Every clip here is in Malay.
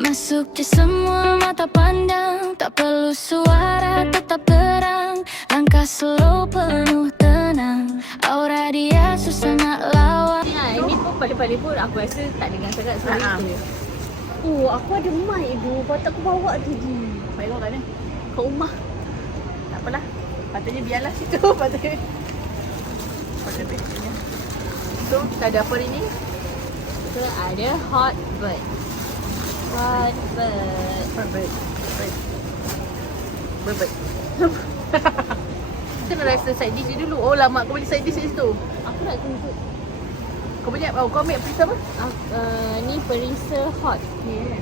Masuk di semua mata pandang, tak perlu suara, tetap terang. Langkah slow penuh tenang, aura dia susah nak lawan. Ini pun paling-paling pun aku rasa tak dengar sangat suara itu. Oh, aku ada mic tu. Patut aku bawa tadi. Baik kau kat mana? Kat rumah. Tak apalah. Patutnya biarlah situ. Patutnya. So, kita ada apa hari ni? Kita ada hot bird. Hot bird. Bird. Kita nak rasa side dish dia dulu. Oh lama kau beli side dish kat situ. Aku nak tunjuk. Kau punya, kau ambil perisa apa? Ni perisa hot. Yeah.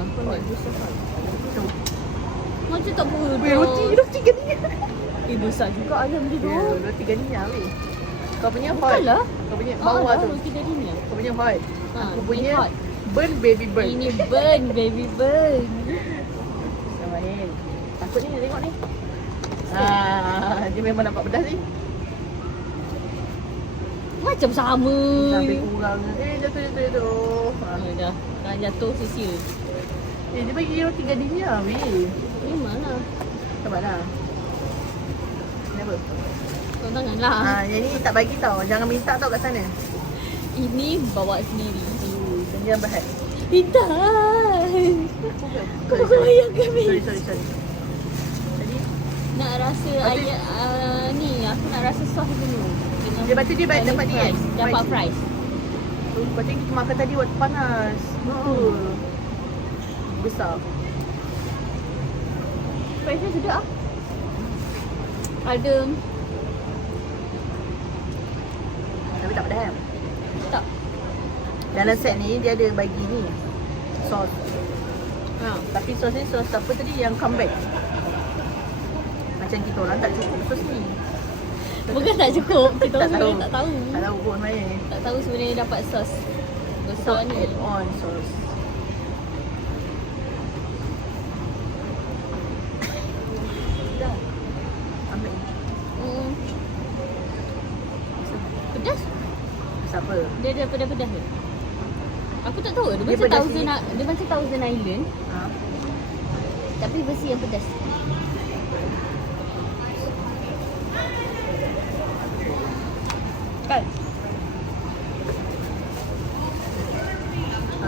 Aku ambil perisa hot. Tu. Macam tak boleh. Weh, roti gania. Besar juga ayam dia tu. Ya, roti gania weh. Kau punya hot. Bukanlah. Kau punya bawah tu. Roti gania. Kau punya hot. Aku ni punya hot. burn baby burn. Ini burn, baby burn. Samain. Takut ni tengok ni. Dia memang nampak pedas ni. Macam sama. Sampai kurang. Jatuh. Dah. Dah jatuh sisil. Dia bagi roti gania weh. Ni mana? Nampak dah. Kenapa? Tuan tangan lah. Yang ni tak bagi tau. Jangan minta tau kat sana. Ini bawa sendiri. Jangan berhad. Intan. Kau bayangkan ni. Sorry. Tadi Nak rasa ayam ni aku nak rasa sos dulu. Dengan dia baca dia baik dapat ni kan? Dapat fries. Lepas tu kita makan tadi waktu panas. Besar. Fries dia sedap ah. Ada Tapi tak pedas. tak? Dalam set ni dia ada bagi ni sos. Tapi sos ni sos apa tadi yang comeback. Macam kita orang tak cukup sos ni. Bukan tak cukup. Kita orang Tak tahu. sebenarnya tak tahu. Tak tahu pun sebenarnya. Tak tahu sebenarnya dapat sos besar ni. Add on sos. Dah. Ambil. Pedas? Siapa? Dia ada pedas-pedas ke? Aku tak tahu. Dia Dia macam pedas Thousand sikit. Dia macam Thousand Island Ha? tapi versi yang pedas. Kan?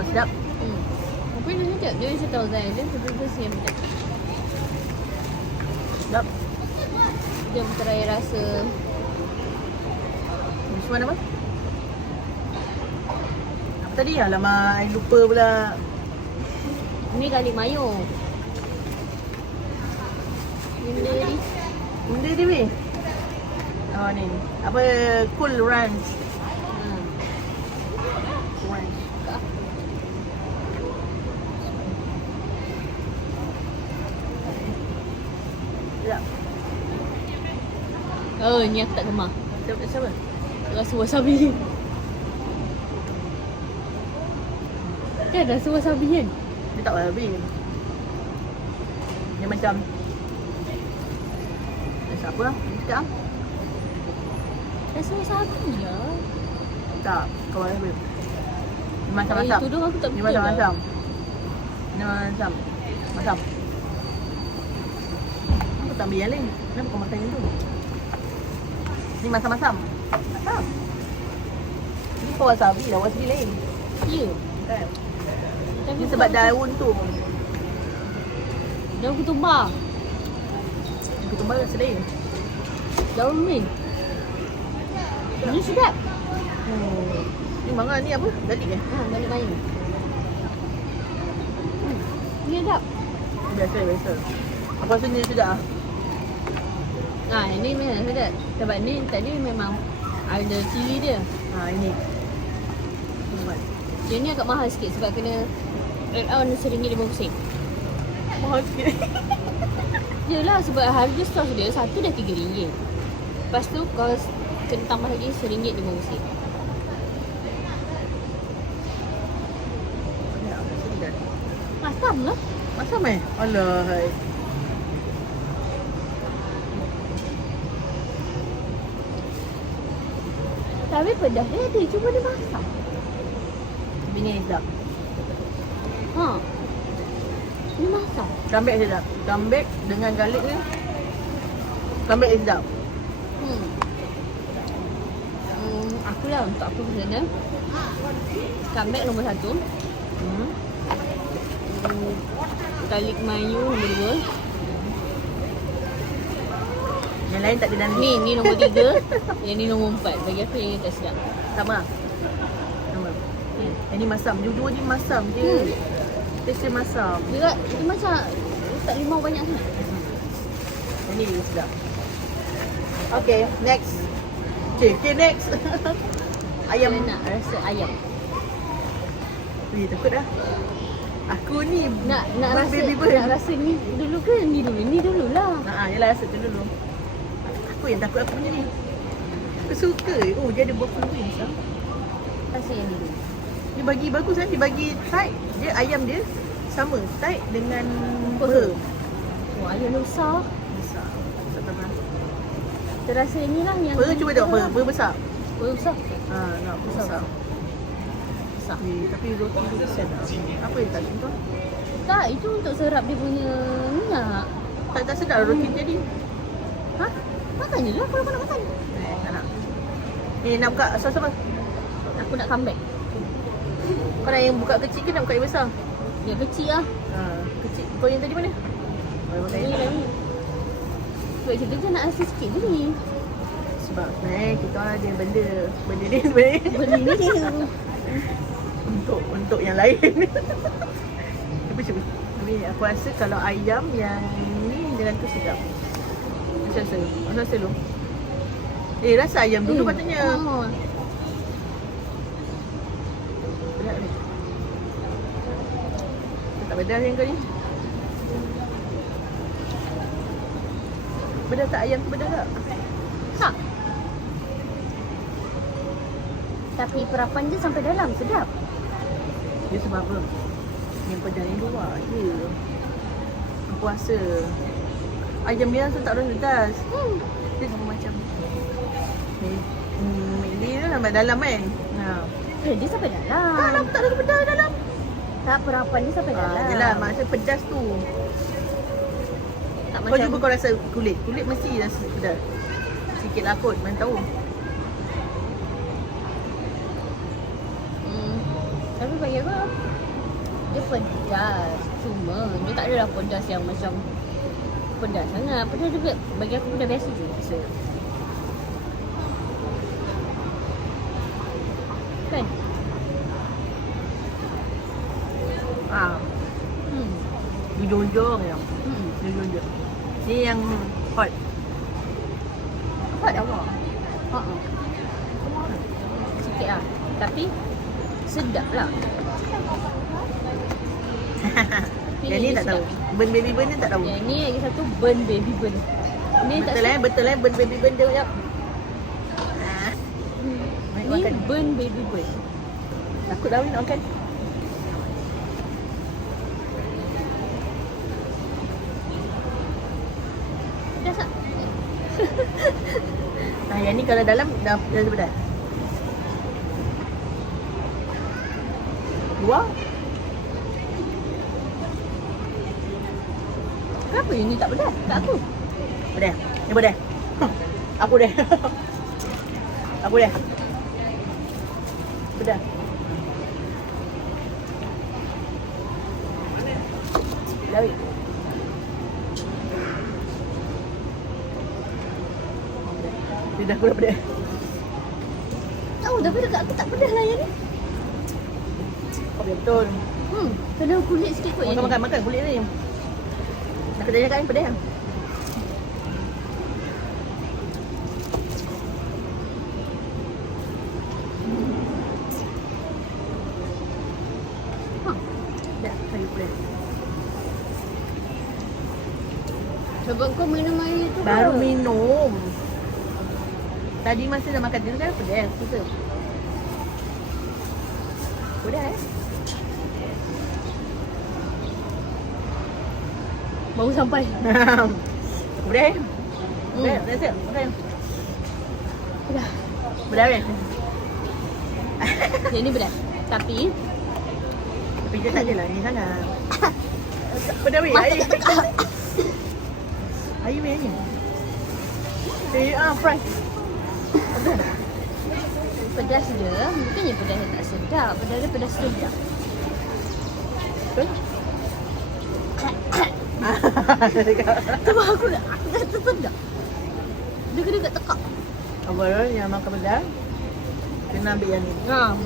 Sedap. Apa yang dia cakap? Dia macam Thousand Island tapi versi yang pedas. Sedap. Dia try rasa Which one apa? Apa tadi? Alamak, I lupa pula. ni garlic mayo. Benda dia weh. Oh ni. Apa? Cool Ranch. Ranch. Sedap. Oh, ni aku tak gemar. Siapa? Rasa wasabi. Kan rasa wasabi kan? Dia tak wasabi. Dia macam apa lah? Dia cakap lah. Rasa wasabi ya. Tak, kau wasabi. Dia macam-macam. Tudung aku tak Dia betul macam-macam. Dia macam. Macam. Kenapa tak ambil yang lain? Kenapa kau makan yang tu? Ni masam-masam. Masam. Ni kau wasabi lah, wasabi lain. Ya. Kan? Tapi Ni sebab daun tu. daun ketumbar. Ketumbar rasa lain. Daun mint. Ni sedap. Ni mangan ni apa? Garlic eh? Garlic mayo. Ni sedap. Biasa. Aku rasa ni sedap lah. Ini memang sedap. Sebab ni tadi memang ada cili dia. Ini. Dia ni agak mahal sikit sebab kena add on RM1.50. Mahal sikit. Yelah sebab harga sos dia satu dah RM3. Lepas tu kau kena tambah lagi RM1.50. Masam lah. Masam eh? Alah. Tapi pedas dia ada, cuma dia masak. Tapi ni sedap. Ha. Asam. Kambing sedap. Kambing dengan garlic ni. Kambing sedap. Aku lah untuk aku personal. Kambing nombor 1. Garlic mayo nombor 2. Yang lain tak ada dalam Ni nombor 3. Yang ni nombor 4. Bagi aku yang ni tak sedap. sama. Sama. Yang ni masam. Dua-dua ni masam je. Taste dia masam. Dia macam letak limau banyak sangat. Yang ni sedap. Okay, next. Okay, next. Ayam. Saya nak rasa ayam. Takut dah. Aku ni Nak baby rasa bird. nak rasa ni dulu ke ni dulu? Ni dululah. Yelah rasa tu dulu. Aku yang takut aku punya ni. Aku suka. Oh, dia ada buffalo wings lah. Rasa yang ni dulu. Dia bagi bagus kan? Dia bagi tight. Dia ayam dia sama. Tight dengan peha. Oh, ayam dia besar. Besar. Tak tahu. Terasa ni lah yang Peha cuba tengok. Peha besar. Oh, besar. Nak besar. Besar. Tapi roti tu kesian lah. Apa yang tak contoh? Tak, itu untuk serap dia punya minyak. Tak sedap roti jadi. Ha? Makan je lah kalau kau nak makan. Tak nak. Nak buka sos apa? Aku nak comeback. Kau nak yang buka kecil ke nak buka yang besar? Yang kecil lah. Kecil. Kau yang tadi mana? Oh, Ni lah ni. Sebab kita je nak rasa sikit je ni. Sebab kita ada benda ni sebenarnya. Benda ni untuk yang lain. Cuba. Tapi aku rasa kalau ayam yang ni dengan tu sedap. Macam rasa lu. Rasa ayam dulu patutnya. Berat ni. Tak pedas yang kau ni. Pedas tak ayam tu pedas tak? tak. Tapi perapan je sampai dalam, sedap. Dia sebab apa? Yang pedas ni luar je. Aku rasa ayam biasa tu tak rasa pedas. Dia sama macam ni tu sampai dalam kan? Dia sampai dalam. Dalam tak ada pedas dalam. Tak, perapan dia sampai dalam. Yelah, maksud pedas tu. Tak Kau cuba kau rasa kulit. Kulit mesti rasa pedas. Sikit lah kot, mana tahu. Tapi bagi aku dia pedas. Cuma dia tak adalah pedas yang macam pedas sangat. Pedas juga bagi aku pedas biasa je rasa. Kan? Jujur-jujur yang. Jujur-jujur. Ni yang hot. Hot awak? Sikit lah. Tapi sedap lah. Yang ni tak tahu. Burn baby burn ni tak tahu. Yang ni lagi satu burn baby burn. Ni tak Betul burn baby burn dia sekejap. Ni burn baby burn. Takut dah nak makan. Pedas tak? Yang ni kalau dalam dah pedas. Luar? Kenapa yang ni tak pedas? Tak aku. Pedas. Ni pedas. Aku dah. Aku dah. Pedas. Lawi. Lidah aku dah pedas. Tahu tapi dekat aku tak pedas lah yang ni. Oh, betul. Kena kulit sikit kot yang ni. Makan kulit ni. Nak kena kan pedas. Dah, kayu pedas. Sebab kau minum air tu Baru minum. Tadi masa dah makan dia kan pedas. Kita. Pedas baru sampai. Pedas Pedas, rasa? Makan. Pedas. Pedas kan? Yang ni pedas. Tapi Tapi dia tak adalah ni sangat. Pedas weh. Air. Air weh ni. Fry. Pedas dia, bukannya pedas yang tak sedap. Pedas dia pedas sedap. Sebab aku dah sedap. Dia kena kat tekak. Overall yang makan pedas kena ambil yang ni.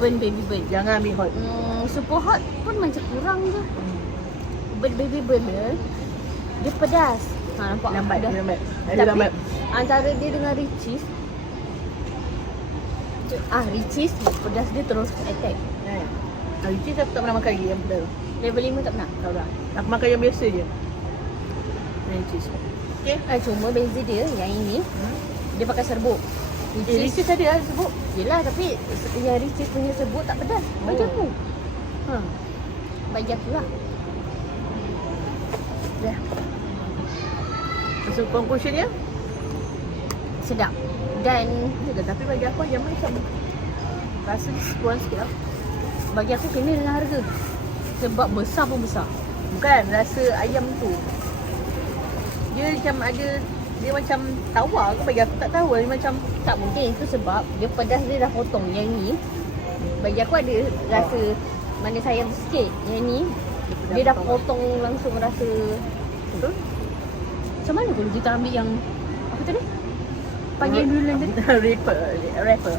Burn baby burn. Jangan ambil hot. Super hot pun macam kurang je. Burn baby burn dia pedas. Nampak? Lambat. Pedas. Ada Tapi lambat. antara dia dengan Richeese, Richeese pedas dia terus attack. Ricis aku tak pernah makan lagi yang pedas. Level 5 tak pernah. Tak pernah. Aku makan yang biasa je. Ricis. Okay. Cuma beza dia yang ini dia pakai serbuk. Ricis ada lah sebut. Yelah, tapi yang Richeese punya serbuk tak pedas. Bagi aku. Bagi aku lah. Dah. So conclusionnya Sedap. Dan tapi bagi aku ayam macam rasa dia kurang sikit lah. bagi aku kena dengan harga. Sebab besar pun besar. Bukan rasa ayam tu. Dia macam ada, dia macam tawar ke bagi aku tak tahu. Dia macam Tak mungkin itu sebab dia pedas dia dah potong. Yang ni bagi aku ada rasa manis ayam sikit. Yang ni dia dah potong langsung rasa. betul. Macam mana kalau kita ambil yang apa tadi? Panggil dulu tadi. Rapper.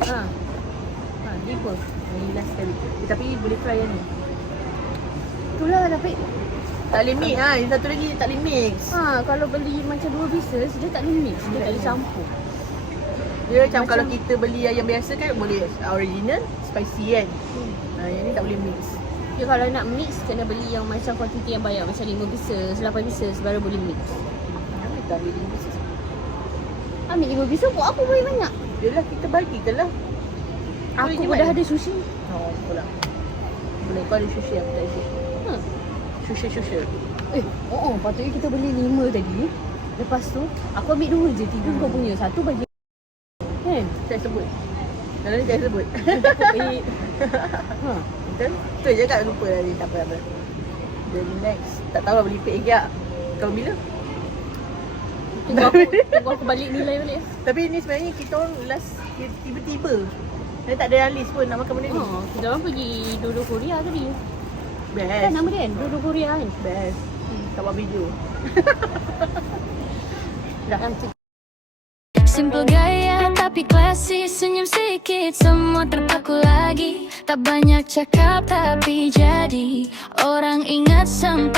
Dia apa? Ni last sekali. Tapi boleh try yang ni. Itulah tapi Tak boleh mix ah. Yang satu lagi tak boleh mix. kalau beli macam 2 pieces dia tak boleh mix, dia tak boleh campur. Dia macam kalau kita beli ayam biasa kan boleh original, spicy kan. Yang ni tak boleh mix. Dia kalau nak mix kena beli yang macam kuantiti yang banyak, macam 5 pieces, 8 pieces baru boleh mix. Kami tak boleh mix. Ambil 5 pieces buat apa boleh banyak? Yelah kita bagi ke lah. Aku je dah banyak. ada sushi. Pula. Boleh kau ada sushi aku tak ada. Sushi. Patutnya kita beli 5 tadi. Lepas tu aku ambil 2 je, 3 kau punya, 1 bagi kan? Saya sebut. Kalau ni saya sebut. Baik. Betul? Tu je kat lupa tadi. Tak apa. Then next. Tak tahu lah beli pek lagi tak. Kau bila? Tunggu aku balik nilai balik. Tapi ni sebenarnya kita orang last tiba-tiba. Saya tak ada yang list pun nak makan benda ni. Kita orang pergi Dodo Korea tadi. Best. Kan nama dia kan? Dodo Korea kan? Best. Tak buat video. Dah. Simple gaya tapi klasik, senyum sedikit semua terpaku lagi. Tak banyak cakap tapi jadi orang ingat sampai